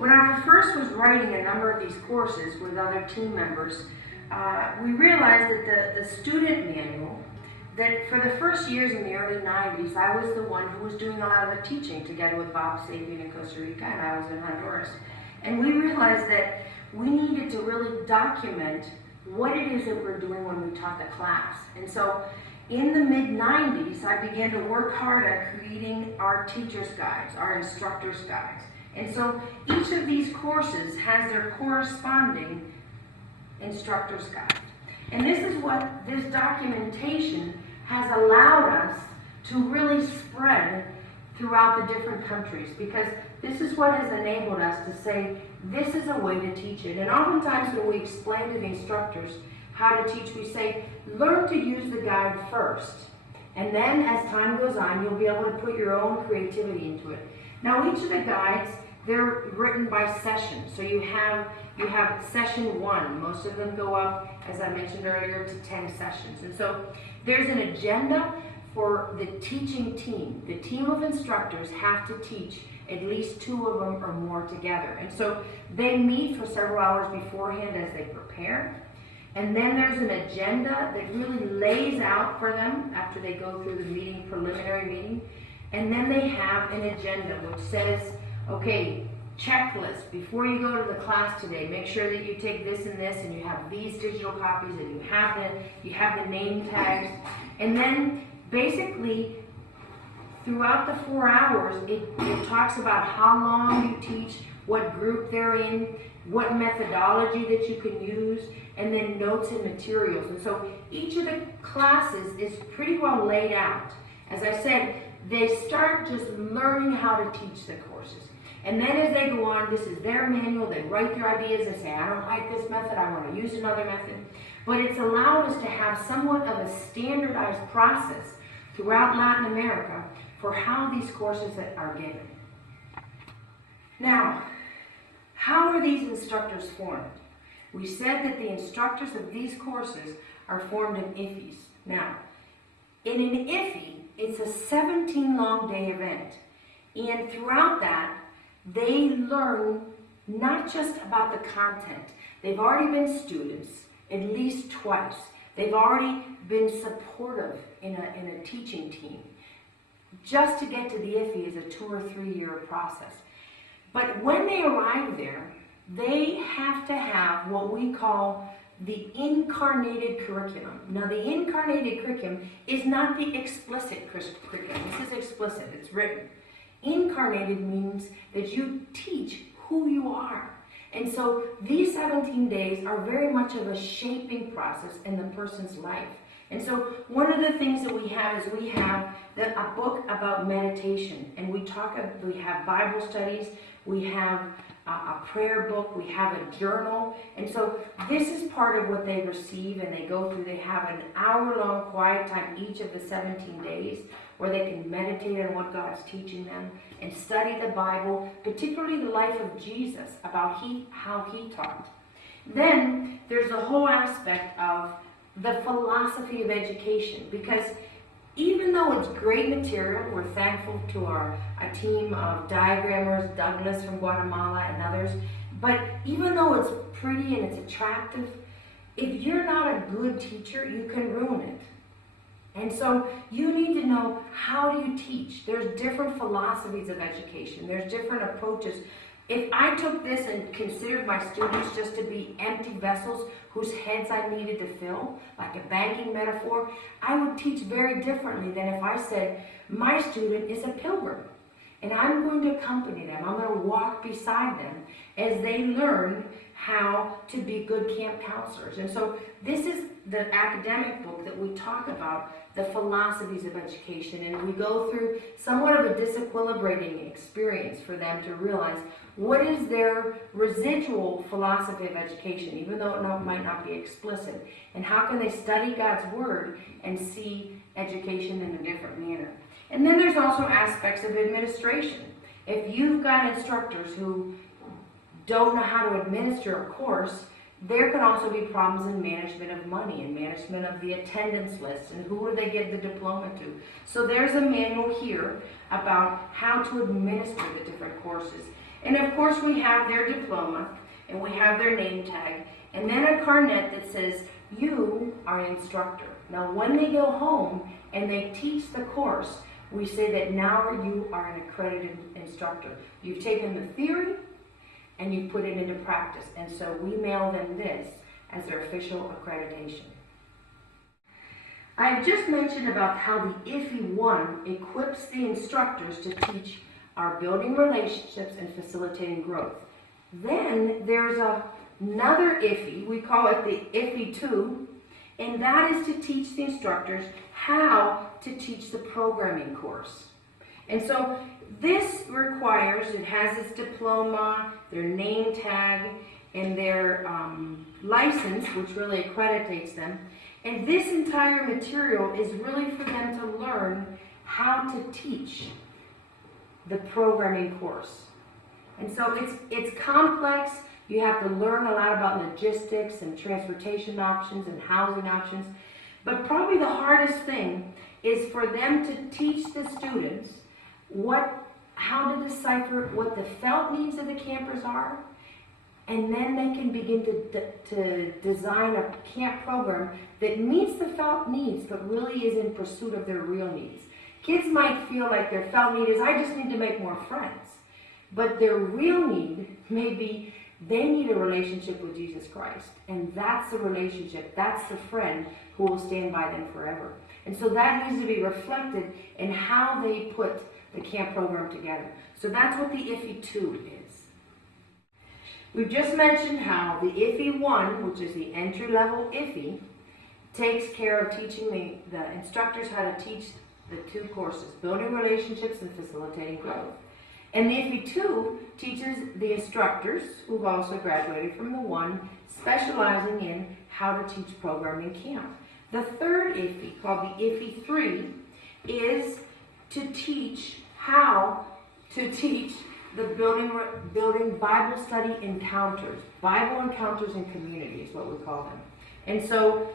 When I first was writing a number of these courses with other team members, we realized that the student manual, that for the first years in the early 90s, I was the one who was doing a lot of the teaching together with Bob Sabian in Costa Rica, and I was in Honduras. And we realized that we needed to really document what it is that we're doing when we taught the class. And so in the mid-90s, I began to work hard at creating our teacher's guides, our instructor's guides. And so each of these courses has their corresponding instructor's guide. And this is what this documentation has allowed us to really spread throughout the different countries, because this is what has enabled us to say, this is a way to teach it. And oftentimes when we explain to the instructors how to teach, we say, learn to use the guide first. And then as time goes on, you'll be able to put your own creativity into it. Now each of the guides, they're written by session. So you have session 1. Most of them go up, as I mentioned earlier, to 10 sessions. And so there's an agenda for the teaching team. The team of instructors have to teach at least 2 of them or more together. And so they meet for several hours beforehand as they prepare. And then there's an agenda that really lays out for them after they go through the preliminary meeting. And then they have an agenda which says, okay, checklist, before you go to the class today, make sure that you take this and this, and you have these digital copies, and you have the name tags. And then basically throughout the 4 hours, it talks about how long you teach, what group they're in, what methodology that you can use, and then notes and materials. And so each of the classes is pretty well laid out. As I said, they start just learning how to teach the courses. And then as they go on, this is their manual, they write their ideas, they say, I don't like this method, I want to use another method. But it's allowed us to have somewhat of a standardized process throughout Latin America for how these courses are given. Now, how are these instructors formed? We said that the instructors of these courses are formed in IFIs. Now, in an IFI, it's a 17-long-day event. And throughout that, they learn not just about the content. They've already been students at least twice. They've already been supportive in a teaching team. Just to get to the IFI is a 2 or 3 year process. But when they arrive there, they have to have what we call the incarnated curriculum. Now, the incarnated curriculum is not the explicit curriculum. This is explicit, it's written. Incarnated means that you teach who you are. And so these 17 days are very much of a shaping process in the person's life. And so one of the things that we have is we have a book about meditation, and we have Bible studies, we have a prayer book, we have a journal. And so this is part of what they receive and they go through. They have an hour-long quiet time each of the 17 days where they can meditate on what God's teaching them and study the Bible, particularly the life of Jesus, about how he taught. Then there's the whole aspect of the philosophy of education, because even though it's great material, we're thankful to a team of diagrammers, Douglas from Guatemala and others, but even though it's pretty and it's attractive, if you're not a good teacher, you can ruin it. And so you need to know, how do you teach? There's different philosophies of education. There's different approaches. If I took this and considered my students just to be empty vessels whose heads I needed to fill, like a banking metaphor, I would teach very differently than if I said, my student is a pilgrim, and I'm going to accompany them. I'm going to walk beside them as they learn how to be good camp counselors. And so this is the academic book that we talk about, the philosophies of education, and we go through somewhat of a disequilibrating experience for them to realize what is their residual philosophy of education, even though it might not be explicit, and how can they study God's Word and see education in a different manner. And then there's also aspects of administration. If you've got instructors who don't know how to administer a course, there can also be problems in management of money and management of the attendance list and who do they give the diploma to. So there's a manual here about how to administer the different courses. And of course we have their diploma, and we have their name tag, and then a card that says, you are an instructor. Now when they go home and they teach the course, we say that now you are an accredited instructor. You've taken the theory and you put it into practice, and so we mail them this as their official accreditation. I've just mentioned about how the IFE 1 equips the instructors to teach our building relationships and facilitating growth. Then there's another IFE, we call it the IFE 2, and that is to teach the instructors how to teach the programming course. And so this requires, it has its diploma, their name tag, and their license, which really accreditates them. And this entire material is really for them to learn how to teach the programming course. And so it's complex. You have to learn a lot about logistics and transportation options and housing options. But probably the hardest thing is for them to teach the students how to decipher what the felt needs of the campers are, and then they can begin to design a camp program that meets the felt needs, but really is in pursuit of their real needs. Kids might feel like their felt need is, I just need to make more friends. But their real need may be, they need a relationship with Jesus Christ. And that's the relationship, that's the friend who will stand by them forever. And so that needs to be reflected in how they put the camp program together. So that's what the IFE 2 is. We've just mentioned how the IFE 1, which is the entry-level IFE, takes care of teaching the instructors how to teach the two courses, building relationships and facilitating growth. And the IFE 2 teaches the instructors, who've also graduated from the 1, specializing in how to teach programming camp. The third IFE, called the IFE 3, is to teach how to teach the building Bible study encounters. Bible encounters in community is what we call them. And so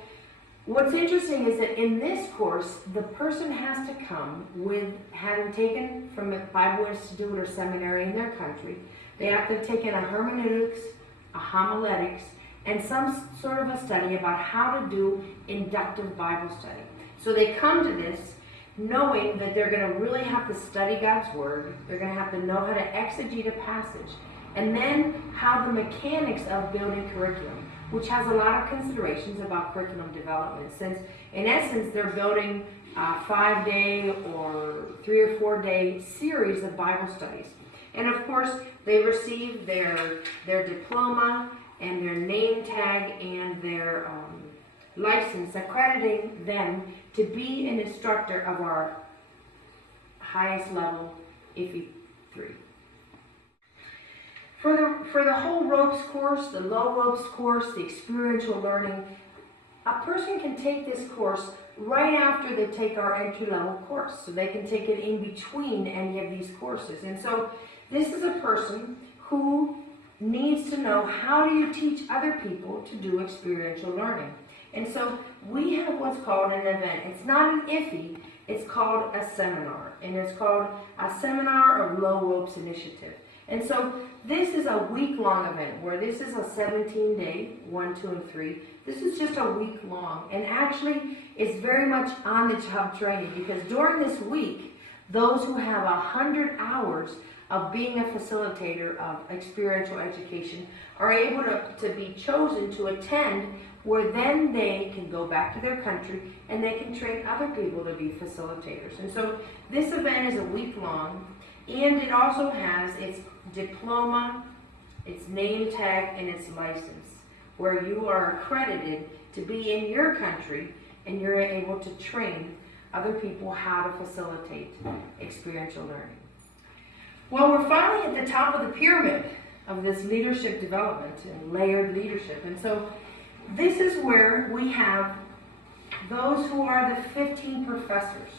what's interesting is that in this course, the person has to come with having taken from a Bible Institute or seminary in their country. They have to have taken a hermeneutics, a homiletics, and some sort of a study about how to do inductive Bible study. So they come to this knowing that they're going to really have to study God's Word. They're going to have to know how to exegete a passage. And then how the mechanics of building curriculum, which has a lot of considerations about curriculum development, since in essence they're building a 5-day or 3 or 4-day series of Bible studies. And of course they receive their diploma and their name tag and their license accrediting them to be an instructor of our highest level IFE 3. For the whole ropes course, the low ropes course, the experiential learning, a person can take this course right after they take our entry-level course. So they can take it in between any of these courses. And so this is a person who needs to know, how do you teach other people to do experiential learning? And so we have what's called an event. It's not an IFE, it's called a seminar. And it's called a Seminar of Low Ropes Initiative. And so this is a week-long event, where this is a 17-day, 1, 2, and 3. This is just a week long, and actually it's very much on-the-job training, because during this week, those who have 100 hours of being a facilitator of experiential education are able to be chosen to attend, where then they can go back to their country and they can train other people to be facilitators. And so this event is a week long, and it also has its diploma, its name tag, and its license, where you are accredited to be in your country and you're able to train other people how to facilitate experiential learning. Well, we're finally at the top of the pyramid of this leadership development and layered leadership. And so this is where we have those who are the 15 professors.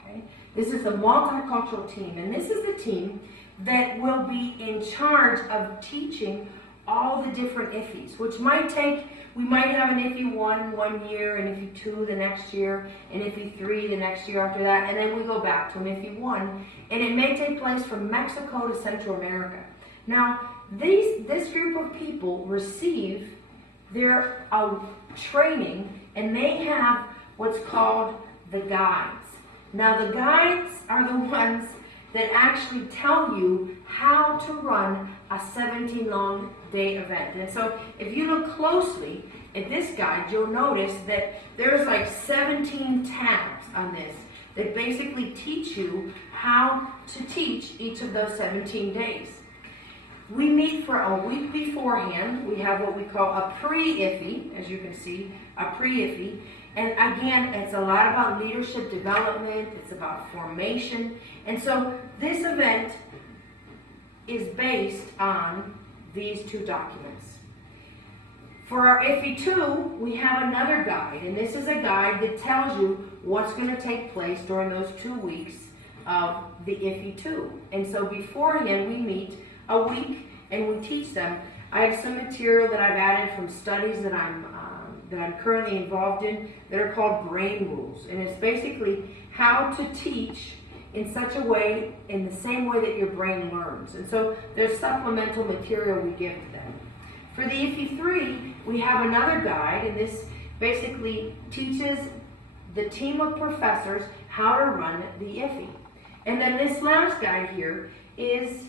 Okay? This is a multicultural team, and this is the team that will be in charge of teaching all the different IFEs, which might take, we might have an IFE 1 year, an IFE 2 the next year, an IFE 3 the next year after that, and then we go back to an IFE 1, and it may take place from Mexico to Central America. Now, this group of people receive their training, and they have what's called the guides. Now, the guides are the ones that actually tell you how to run a 17-long-day event. And so, if you look closely at this guide, you'll notice that there's like 17 tabs on this that basically teach you how to teach each of those 17 days. We meet for a week beforehand. We have what we call a pre-IFE, as you can see, a pre-IFE. And again, it's a lot about leadership development. It's about formation. And so this event is based on these two documents. For our IFE 2, we have another guide. And this is a guide that tells you what's going to take place during those 2 weeks of the IFE 2. And so beforehand, we meet a week and we teach them. I have some material that I've added from studies that I'm currently involved in that are called brain rules, and it's basically how to teach in such a way, in the same way that your brain learns. And so there's supplemental material we give to them. For the IFE 3, we have another guide, and this basically teaches the team of professors how to run the IFE. And then this last guide here is,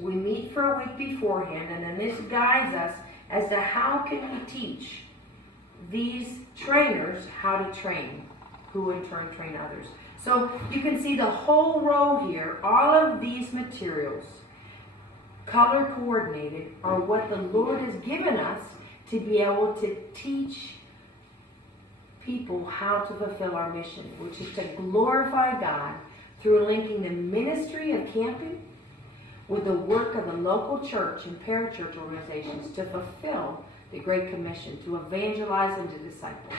we meet for a week beforehand, and then this guides us as to how can we teach these trainers how to train, who in turn train others. So you can see the whole row here, all of these materials, color coordinated, are what the Lord has given us to be able to teach people how to fulfill our mission, which is to glorify God through linking the ministry of camping with the work of the local church and parachurch organizations to fulfill the Great Commission, to evangelize and to disciple.